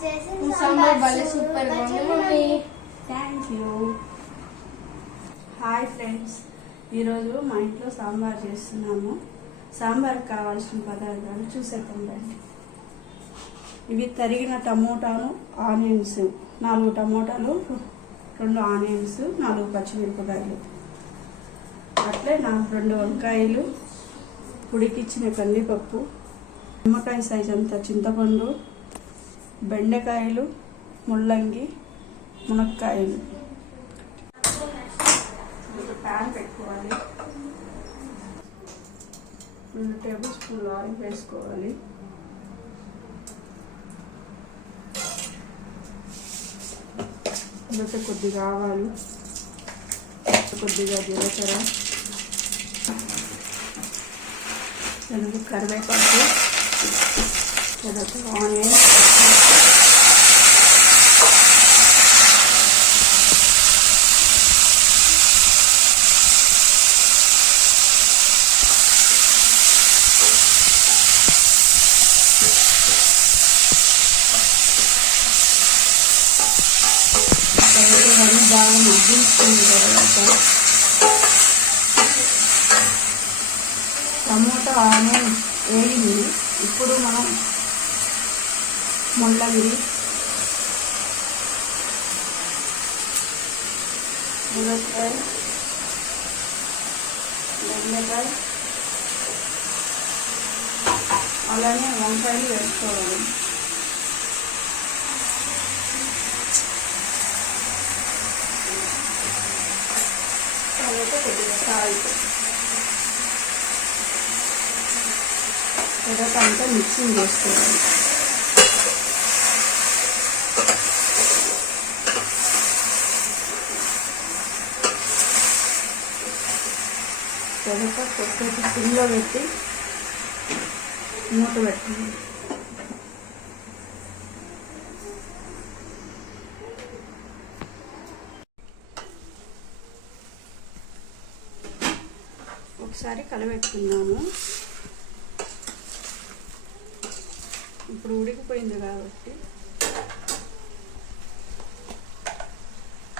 వచ్చేసి సాంబార్ భలే సూపర్గా ఉంది mummy thank you hi friends ఈరోజు మా ఇంట్లో సాంబార్ చేస్తున్నాము. సాంబార్కి కావాల్సిన పదార్థాలు చూసేద్దాం రండి. ఇవి తరిగిన టమోటాను ఆనియన్స్. నాలుగు టమోటాలు రెండు ఆనియన్స్ నాలుగు పచ్చిమిరపకాయలు. అట్లే నాకు రెండు వంకాయలు ఉడికిచ్చిన కందిపప్పు నిమ్మకాయ సైజ్ అంత చింతపండు బెండకాయలు ముల్లంగి మునక్కాయలు. ప్యాన్ పెట్టుకోవాలి. రెండు టేబుల్ స్పూన్లు ఆయిల్ వేసుకోవాలి. తర్వాత కొద్దిగా ఆవాలు కొద్దిగా జీలకర్ర తర్వాత కరివేపాకు తర్వాత ఆనియన్ బాగా మగ్గించుకున్న తర్వాత టమోటా ఆనియన్ వేగింది ఇప్పుడు మనం ముళ్ళగిరి మునక్కాయ బెండకాయ అలానే వంకాయలు వేసుకోవాలి తర్వాత కొద్దిగా సాల్ట్ తర్వాత అంతా మిక్సింగ్ చేసుకోవాలి తర్వాత కొద్దిసేపు సిమ్లో పెట్టి మూత పెట్టండి ఒకసారి కలబెట్టుకుందాము. ఇప్పుడు ఉడికిపోయింది కాబట్టి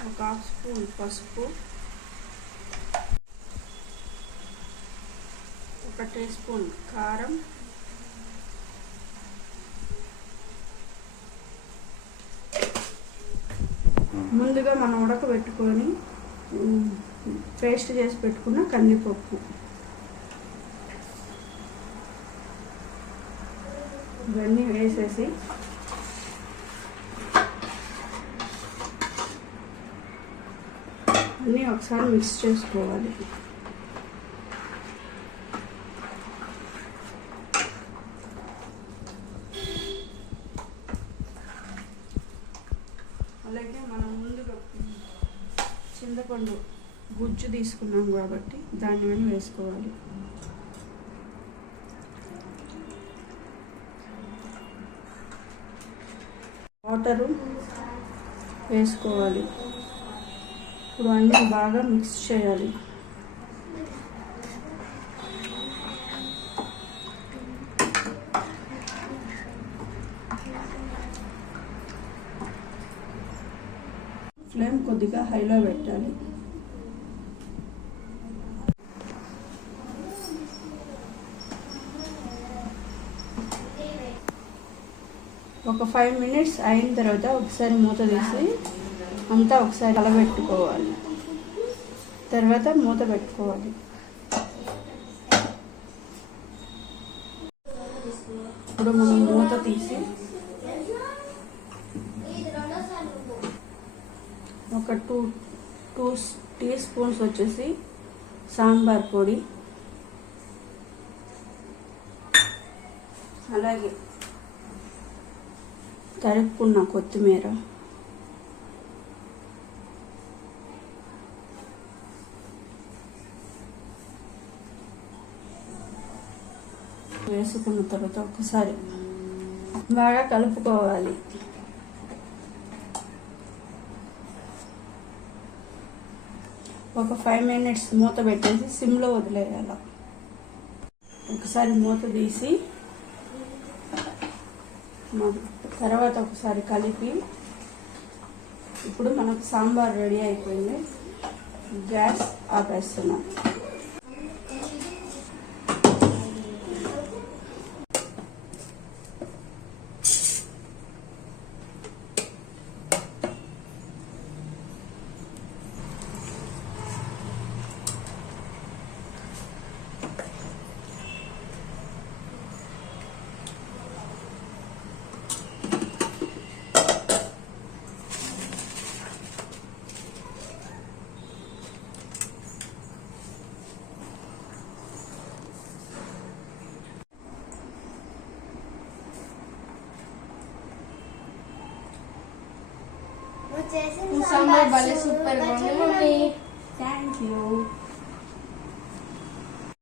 ఒక హాఫ్ స్పూన్ పసుపు ఒక టీ స్పూన్ కారం. ముందుగా మనం ఉడకబెట్టుకొని పేస్ట్ చేసి పెట్టుకున్న కందిపప్పు. ఇవన్నీ వేసేసి అన్నీ ఒకసారి మిక్స్ చేసుకోవాలి. అలాగే మనం ముందుగా చింతపండు గుజ్జు తీసుకున్నాం కాబట్టి దాన్ని మనం వేసుకోవాలి. వాటరు వేసుకోవాలి. ఇప్పుడు అన్నీ బాగా మిక్స్ చేయాలి. ఫ్లేమ్ కొద్దిగా హైలో పెట్టాలి. ఒక ఫైవ్ మినిట్స్ అయిన తర్వాత ఒకసారి మూత తీసి అంతా ఒకసారి కలబెట్టుకోవాలి తర్వాత మూత పెట్టుకోవాలి. ఇప్పుడు మనం మూత తీసి ఒక టూ టూ టీ స్పూన్స్ వచ్చేసి సాంబార్ పొడి. అలాగే తడుపుకున్న కొత్తిమీర. వేసుకున్న తర్వాత ఒకసారి బాగా కలుపుకోవాలి. ఒక ఫైవ్ మినిట్స్ మూత పెట్టేసి సిమ్లో వదిలేయాలి. ఒకసారి మూత తీసి తర్వాత ఒకసారి కలిపి ఇప్పుడు మనకు సాంబార్ రెడీ అయిపోయింది. గ్యాస్ ఆపేస్తున్నాం. సాంబార్ భలే సూపర్ ఉంది. Mummy thank you